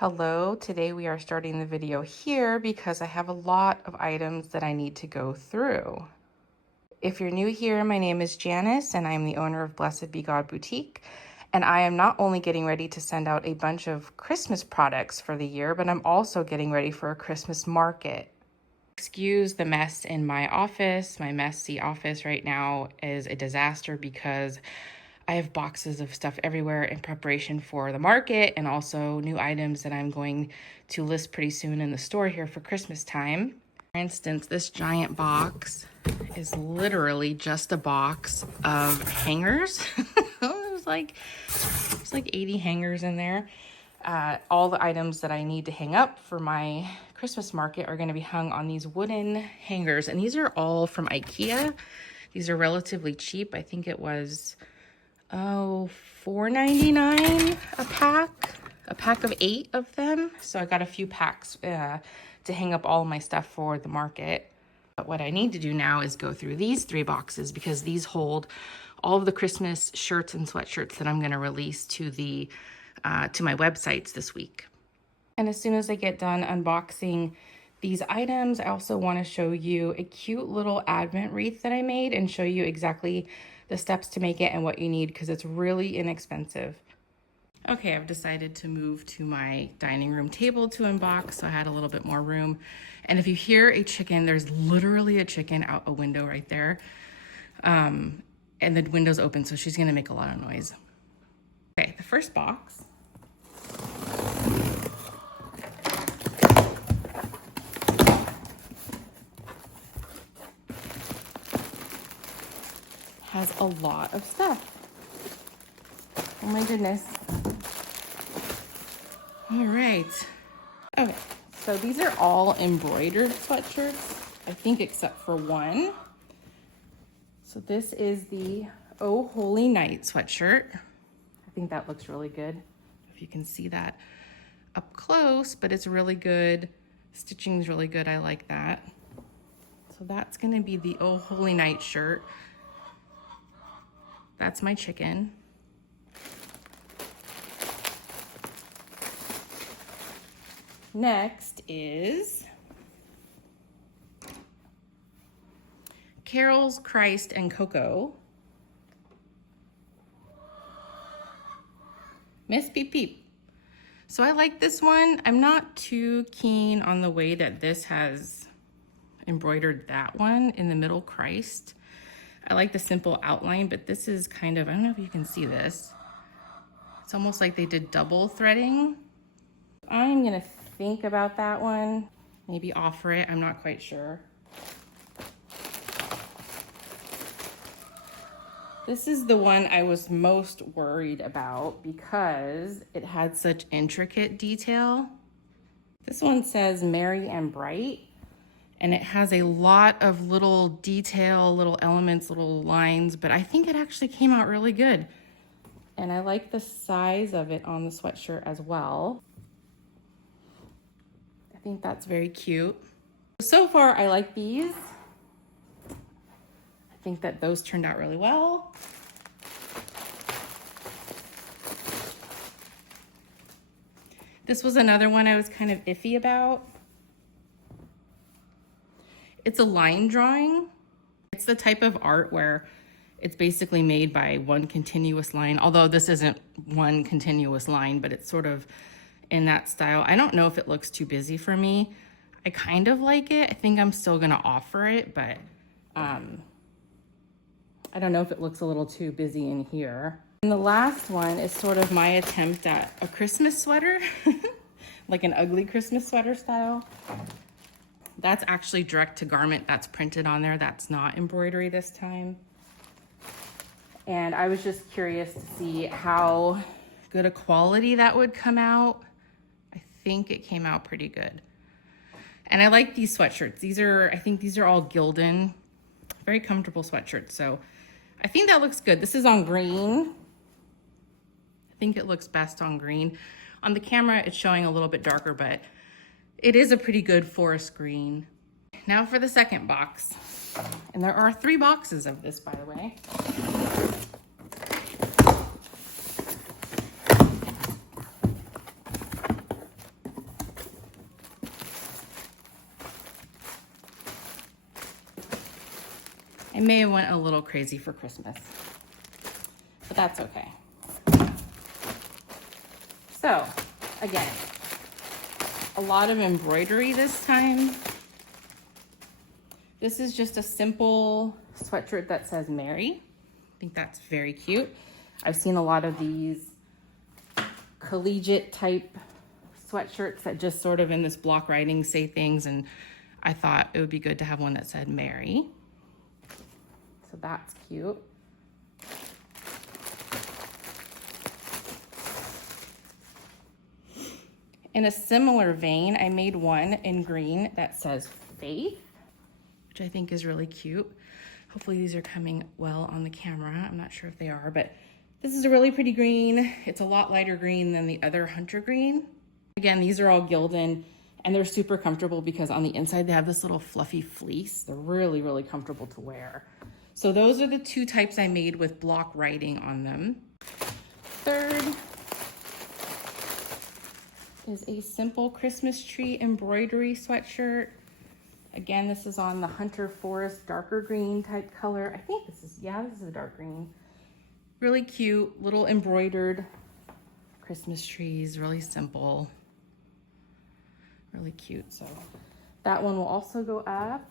Hello, today we are starting the video here because I have a lot of items that I need to go through. If you're new here, my name is Janice and I'm the owner of Blessed Be God Boutique. And I am not only getting ready to send out a bunch of Christmas products for the year, but I'm also getting ready for a Christmas market. Excuse the mess in my office. My messy office right now is a disaster because I have boxes of stuff everywhere in preparation for the market and also new items that I'm going to list pretty soon in the store here for Christmas time. For instance, this giant box is literally just a box of hangers. There's like 80 hangers in there. All the items that I need to hang up for my Christmas market are going to be hung on these wooden hangers. And these are all from IKEA. These are relatively cheap. I think it was $4.99 a pack of 8 of them. So I got a few packs to hang up all of my stuff for the market. But what I need to do now is go through these 3 boxes because these hold all of the Christmas shirts and sweatshirts that I'm going to release to the to my websites this week. And as soon as I get done unboxing these items, I also want to show you a cute little Advent wreath that I made and show you exactly the steps to make it and what you need because it's really inexpensive. Okay, I've decided to move to my dining room table to unbox, so I had a little bit more room. And if you hear a chicken, there's literally a chicken out a window right there. And the window's open, so she's gonna make a lot of noise. Okay, the first box has a lot of stuff. Oh my goodness. All right. Okay, so these are all embroidered sweatshirts, I think except for one. So this is the Oh Holy Night sweatshirt. I think that looks really good. If you can see that up close, but it's really good. Stitching's really good, I like that. So that's gonna be the Oh Holy Night shirt. That's my chicken. Next is Carol's, Christ, and Coco. Miss Peep Peep. So I like this one. I'm not too keen on the way that this has embroidered that one in the middle, Christ. I like the simple outline, but this is kind of, I don't know if you can see this. It's almost like they did double threading. I'm gonna think about that one. Maybe offer it, I'm not quite sure. This is the one I was most worried about because it had such intricate detail. This one says Merry and Bright, and it has a lot of little detail, little elements, little lines, but I think it actually came out really good. And I like the size of it on the sweatshirt as well. I think that's very cute. So far, I like these. I think that those turned out really well. This was another one I was kind of iffy about. It's a line drawing. It's the type of art where it's basically made by one continuous line, although this isn't one continuous line, but it's sort of in that style. I don't know if it looks too busy for me. I kind of like it. I think I'm still gonna offer it, but I don't know if it looks a little too busy in here. And the last one is sort of my attempt at a Christmas sweater, like an ugly Christmas sweater style. That's actually direct to garment. That's printed on there. That's not embroidery this time. And I was just curious to see how good a quality that would come out. I think it came out pretty good. And I like these sweatshirts. I think these are all Gildan, very comfortable sweatshirts. So I think that looks good. This is on green. I think it looks best on green. On the camera, it's showing a little bit darker, but it is a pretty good forest green. Now for the second box. And there are 3 boxes of this, by the way. I may have went a little crazy for Christmas, but that's okay. So again, a lot of embroidery this time. This is just a simple sweatshirt that says Mary. I think that's very cute. I've seen a lot of these collegiate type sweatshirts that just sort of in this block writing say things, and I thought it would be good to have one that said Mary. So that's cute. In a similar vein, I made one in green that says Faith, which I think is really cute. Hopefully these are coming well on the camera. I'm not sure if they are, but this is a really pretty green. It's a lot lighter green than the other hunter green. Again, these are all Gildan, and they're super comfortable because on the inside they have this little fluffy fleece. They're really, really comfortable to wear. So those are the two types I made with block writing on them. Third is a simple Christmas tree embroidery sweatshirt. Again, this is on the Hunter Forest darker green type color. I think this is a dark green. Really cute, little embroidered Christmas trees, really simple, really cute. So that one will also go up.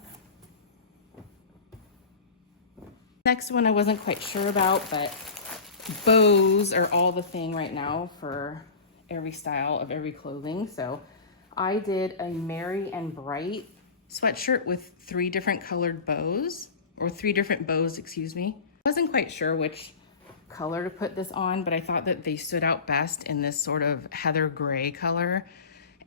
Next one I wasn't quite sure about, but bows are all the thing right now for every style of every clothing. So I did a merry and bright sweatshirt with 3 different colored bows, or 3 different bows, excuse me. I wasn't quite sure which color to put this on, but I thought that they stood out best in this sort of heather gray color,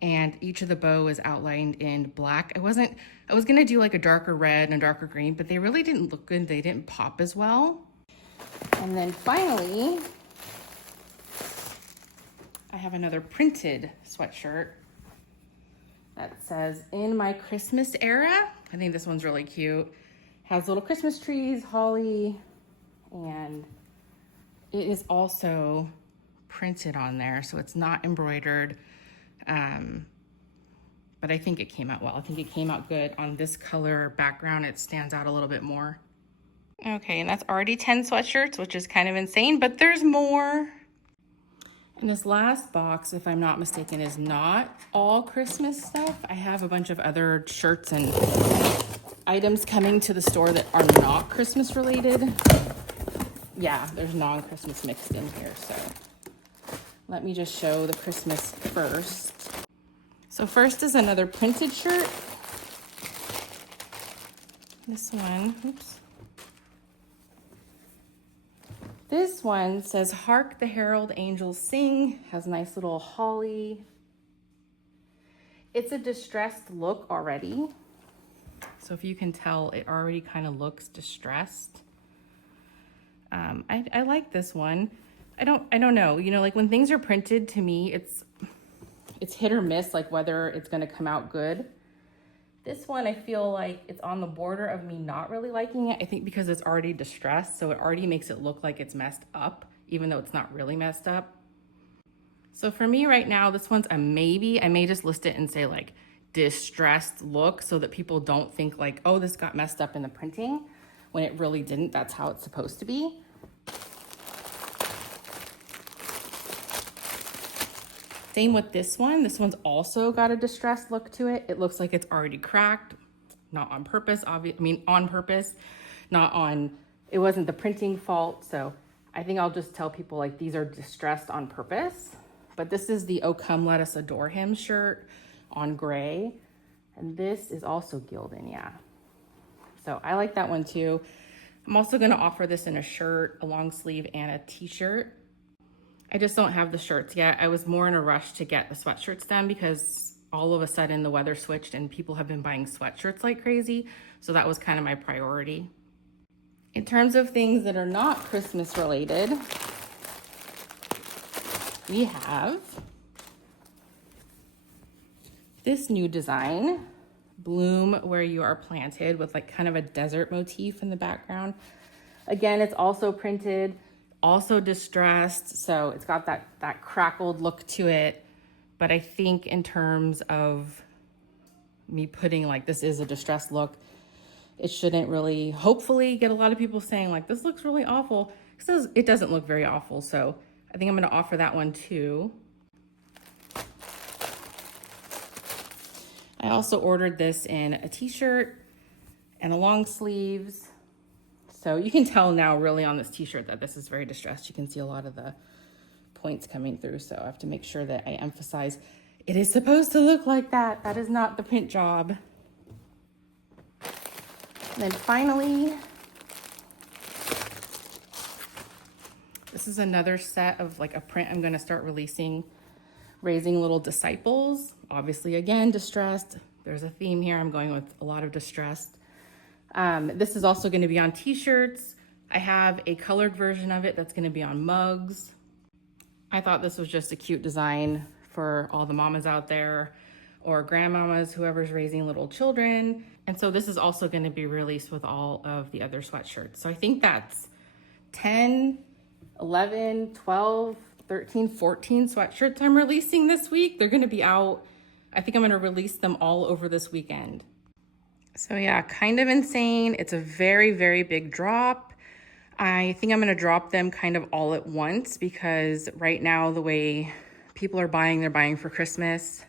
and each of the bow is outlined in black. I was gonna do like a darker red and a darker green, but they really didn't look good. They didn't pop as well. And then finally, I have another printed sweatshirt that says in my Christmas era. I think this one's really cute. Has little Christmas trees, holly, and it is also printed on there. So it's not embroidered, but I think it came out well. I think it came out good on this color background. It stands out a little bit more. Okay, and that's already 10 sweatshirts, which is kind of insane, but there's more. And this last box, if I'm not mistaken, is not all Christmas stuff. I have a bunch of other shirts and items coming to the store that are not Christmas related. Yeah, there's non-Christmas mixed in here, so let me just show the Christmas first. So first is another printed shirt. This one, oops. This one says, "Hark the herald angels sing," has nice little holly. It's a distressed look already. So if you can tell, it already kind of looks distressed. I like this one. I don't know, you know, like when things are printed, to me, it's hit or miss, like whether it's gonna come out good. This one, I feel like it's on the border of me not really liking it. I think because it's already distressed, so it already makes it look like it's messed up, even though it's not really messed up. So for me right now, this one's a maybe. I may just list it and say like distressed look so that people don't think like, oh, this got messed up in the printing, when it really didn't. That's how it's supposed to be. Same with this one. This one's also got a distressed look to it. It looks like it's already cracked, not on purpose, on purpose, not on, it wasn't the printing fault. So I think I'll just tell people like these are distressed on purpose. But this is the "Oh Come Let Us Adore Him" shirt on gray. And this is also Gildan, yeah. So I like that one too. I'm also gonna offer this in a shirt, a long sleeve, and a t-shirt. I just don't have the shirts yet. I was more in a rush to get the sweatshirts done because all of a sudden the weather switched and people have been buying sweatshirts like crazy. So that was kind of my priority. In terms of things that are not Christmas related, we have this new design, "Bloom Where You Are Planted," with like kind of a desert motif in the background. Again, it's also printed, also distressed, so it's got that crackled look to it. But I think in terms of me putting like this is a distressed look, it shouldn't really, hopefully, get a lot of people saying like, this looks really awful. It doesn't look very awful, so I think I'm gonna offer that one too. I also ordered this in a t-shirt and a long sleeves. So you can tell now really on this t-shirt that this is very distressed. You can see a lot of the points coming through. So I have to make sure that I emphasize it is supposed to look like that. That is not the print job. And then finally, this is another set of like a print I'm gonna start releasing, Raising Little Disciples. Obviously, again, distressed. There's a theme here. I'm going with a lot of distressed. This is also going to be on t-shirts. I have a colored version of it that's going to be on mugs. I thought this was just a cute design for all the mamas out there or grandmamas, whoever's raising little children. And so this is also going to be released with all of the other sweatshirts. So I think that's 10, 11, 12, 13, 14 sweatshirts I'm releasing this week. They're going to be out. I think I'm going to release them all over this weekend. So yeah, kind of insane. It's a very, very big drop. I think I'm going to drop them kind of all at once because right now the way people are buying, they're buying for Christmas.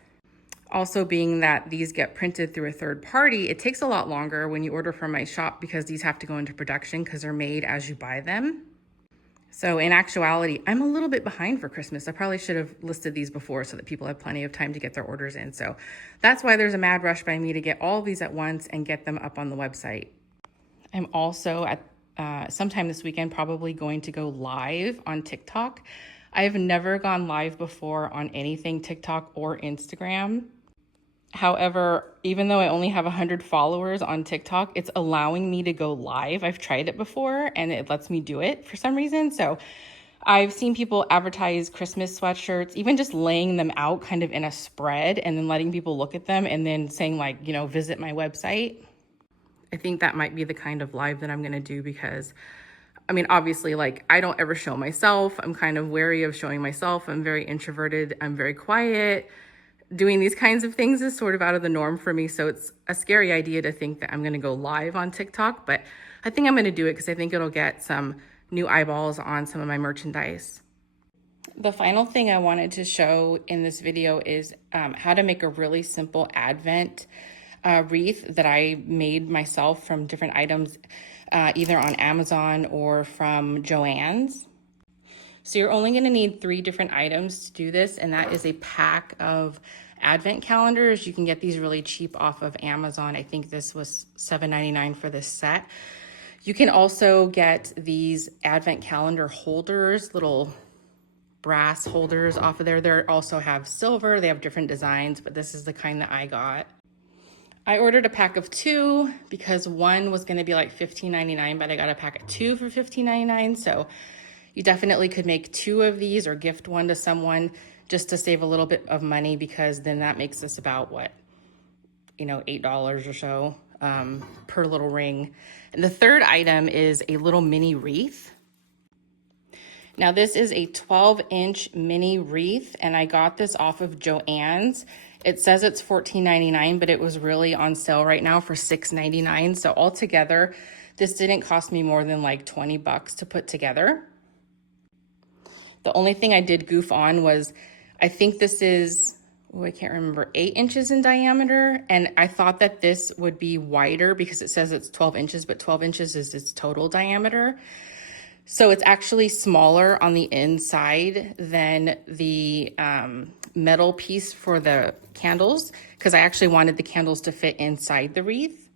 Also being that these get printed through a third party, it takes a lot longer when you order from my shop because these have to go into production because they're made as you buy them. So in actuality, I'm a little bit behind for Christmas. I probably should have listed these before so that people have plenty of time to get their orders in. So that's why there's a mad rush by me to get all of these at once and get them up on the website. I'm also at sometime this weekend probably going to go live on TikTok. I have never gone live before on anything TikTok or Instagram. However, even though I only have 100 followers on TikTok, it's allowing me to go live. I've tried it before and it lets me do it for some reason. So I've seen people advertise Christmas sweatshirts, even just laying them out kind of in a spread and then letting people look at them and then saying like, you know, visit my website. I think that might be the kind of live that I'm going to do because, I mean, obviously, like, I don't ever show myself. I'm kind of wary of showing myself. I'm very introverted. I'm very quiet. Doing these kinds of things is sort of out of the norm for me. So it's a scary idea to think that I'm going to go live on TikTok, but I think I'm going to do it because I think it'll get some new eyeballs on some of my merchandise. The final thing I wanted to show in this video is how to make a really simple Advent wreath that I made myself from different items, either on Amazon or from Joann's. So you're only going to need 3 different items to do this, and that is a pack of Advent calendars. You can get these really cheap off of Amazon. I think this was $7.99 for this set. You can also get these Advent calendar holders, little brass holders off of there. They also have silver. They have different designs, but this is the kind that I got. I ordered a pack of 2 because one was going to be like $15.99, but I got a pack of 2 for $15.99. So you definitely could make 2 of these or gift one to someone just to save a little bit of money, because then that makes this about what, you know, $8 or so per little ring. And the third item is a little mini wreath. Now this is a 12-inch mini wreath and I got this off of Joann's. It says it's $14.99, but it was really on sale right now for $6.99. So altogether, this didn't cost me more than like 20 bucks to put together. The only thing I did goof on was, I think this is, I can't remember, 8 inches in diameter. And I thought that this would be wider because it says it's 12 inches, but 12 inches is its total diameter. So it's actually smaller on the inside than the metal piece for the candles, because I actually wanted the candles to fit inside the wreath.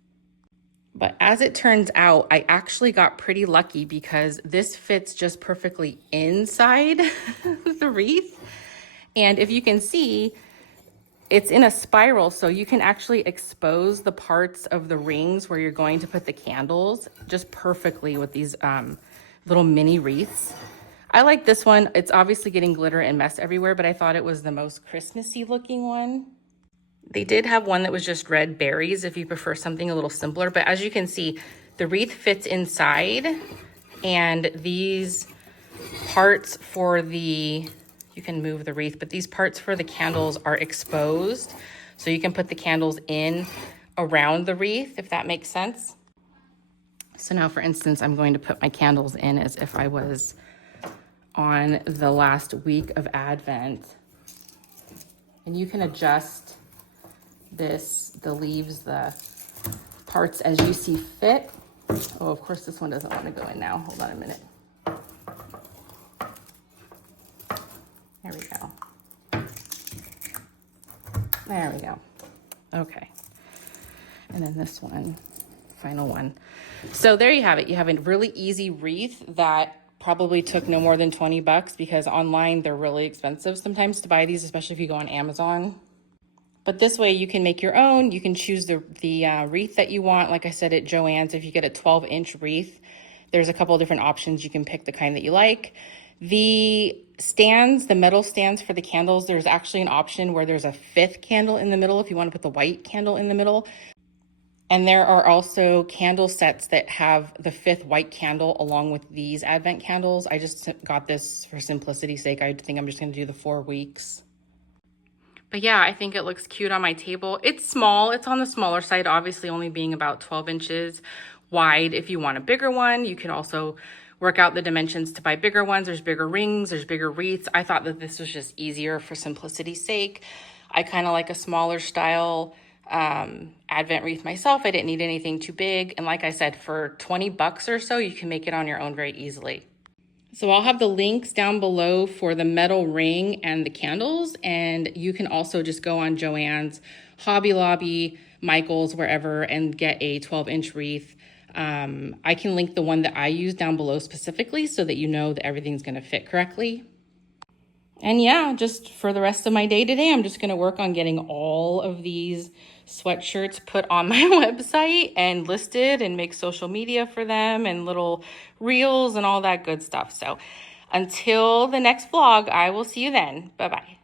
But as it turns out, I actually got pretty lucky because this fits just perfectly inside the wreath. And if you can see, it's in a spiral, so you can actually expose the parts of the rings where you're going to put the candles just perfectly with these little mini wreaths. I like this one. It's obviously getting glitter and mess everywhere, but I thought it was the most Christmassy looking one. They did have one that was just red berries if you prefer something a little simpler, but as you can see, the wreath fits inside, and these parts for the, you can move the wreath, but these parts for the candles are exposed, so you can put the candles in around the wreath, if that makes sense. So now, for instance, I'm going to put my candles in as if I was on the last week of Advent. And you can adjust this, the leaves, the parts as you see fit. Oh, of course, this one doesn't want to go in now. Hold on a minute. There we go. There we go. Okay. And then this one, final one. So there you have it. You have a really easy wreath that probably took no more than 20 bucks, because online they're really expensive sometimes to buy these, especially if you go on Amazon. But this way you can make your own. You can choose the wreath that you want. Like I said, at Joann's, if you get a 12-inch wreath, there's a couple of different options. You can pick the kind that you like. The stands, the metal stands for the candles, there's actually an option where there's a 5th candle in the middle if you want to put the white candle in the middle. And there are also candle sets that have the 5th white candle along with these Advent candles. I just got this for simplicity's sake. I think I'm just going to do the 4 weeks. But yeah, I think it looks cute on my table. It's small. It's on the smaller side, obviously only being about 12 inches wide. If you want a bigger one, you can also work out the dimensions to buy bigger ones. There's bigger rings, there's bigger wreaths. I thought that this was just easier for simplicity's sake. I kind of like a smaller style Advent wreath myself. I didn't need anything too big. And like I said, for 20 bucks or so, you can make it on your own very easily. So I'll have the links down below for the metal ring and the candles. And you can also just go on Joann's, Hobby Lobby, Michael's, wherever, and get a 12-inch wreath. I can link the one that I use down below specifically so that you know that everything's going to fit correctly. And yeah, just for the rest of my day today, I'm just going to work on getting all of these sweatshirts put on my website and listed and make social media for them and little reels and all that good stuff. So until the next vlog, I will see you then. Bye-bye.